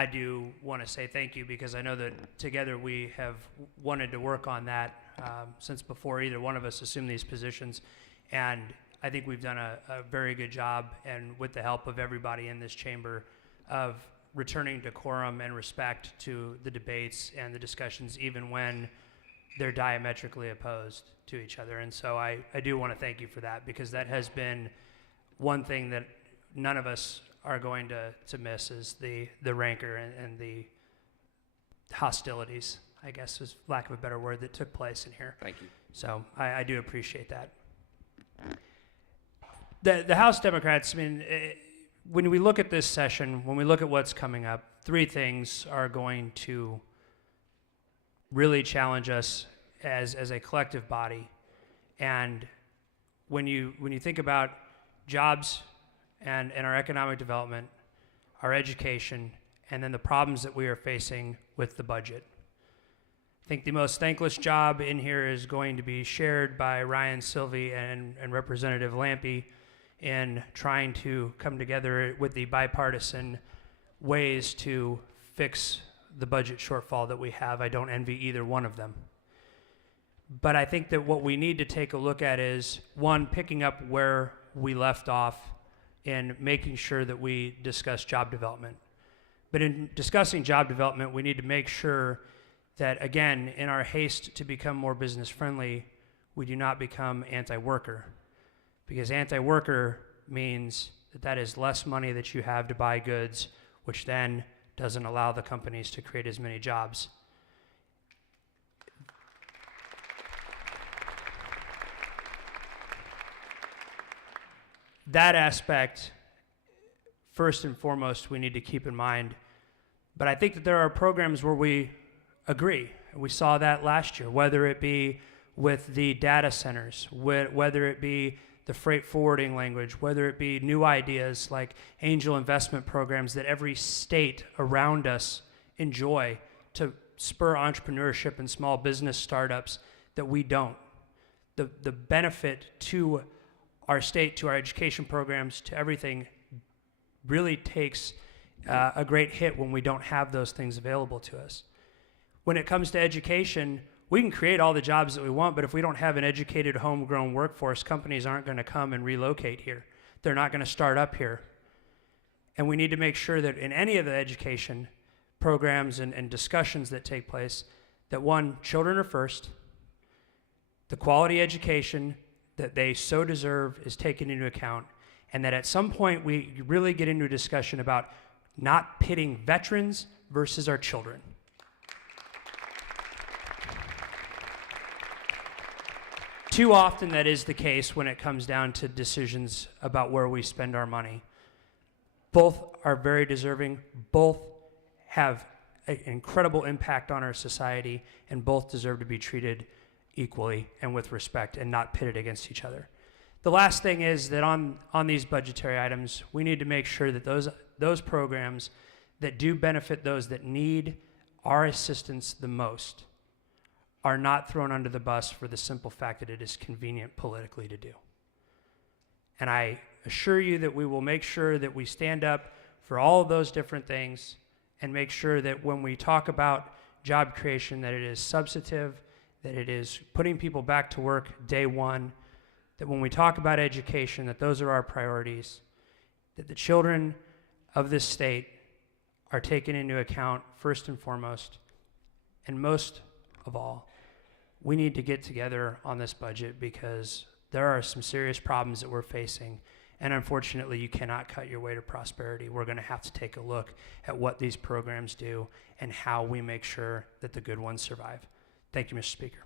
I do want to say thank you, because I know that together we have wanted to work on that since before either one of us assumed these positions. And I think we've done a very good job, and with the help of everybody in this chamber, of returning decorum and respect to the debates and the discussions, even when they're diametrically opposed to each other. And so I do want to thank you for that, because that has been one thing that none of us are going to miss, is the rancor and the hostilities, I guess is lack of a better word, that took place in here. Thank you. So I do appreciate that. The House Democrats, I mean, when we look at this session, when we look at what's coming up, three things are going to really challenge us as a collective body. And when you think about jobs and our economic development, our education, and then the problems that we are facing with the budget, I think the most thankless job in here is going to be shared by Ryan Silvey and Representative Lampe in trying to come together with the bipartisan ways to fix the budget shortfall that we have. I don't envy either one of them. But I think that what we need to take a look at is, one, picking up where we left off in making sure that we discuss job development. But in discussing job development, we need to make sure that, again, in our haste to become more business friendly, we do not become anti-worker. Because anti-worker means that is less money that you have to buy goods, which then doesn't allow the companies to create as many jobs. That aspect, first and foremost, we need to keep in mind. But I think that there are programs where we agree. We saw that last year, whether it be with the data centers, whether it be the freight forwarding language, whether it be new ideas like angel investment programs that every state around us enjoy to spur entrepreneurship and small business startups that we don't. The benefit to our state, to our education programs, to everything really takes a great hit when we don't have those things available to us. When it comes to education, we can create all the jobs that we want, but if we don't have an educated, homegrown workforce, companies aren't going to come and relocate here. They're not going to start up here. And we need to make sure that in any of the education programs and discussions that take place, that one, children are first, the quality education that they so deserve is taken into account, and that at some point we really get into a discussion about not pitting veterans versus our children. Too often that is the case when it comes down to decisions about where we spend our money. Both are very deserving, both have an incredible impact on our society, and both deserve to be treated equally and with respect and not pitted against each other. The last thing is that on these budgetary items, we need to make sure that those programs that do benefit those that need our assistance the most are not thrown under the bus for the simple fact that it is convenient politically to do. And I assure you that we will make sure that we stand up for all of those different things and make sure that when we talk about job creation, that it is substantive, that it is putting people back to work day one, that when we talk about education, that those are our priorities, that the children of this state are taken into account first and foremost, and most of all, we need to get together on this budget because there are some serious problems that we're facing, and unfortunately you cannot cut your way to prosperity. We're going to have to take a look at what these programs do and how we make sure that the good ones survive. Thank you, Mr. Speaker.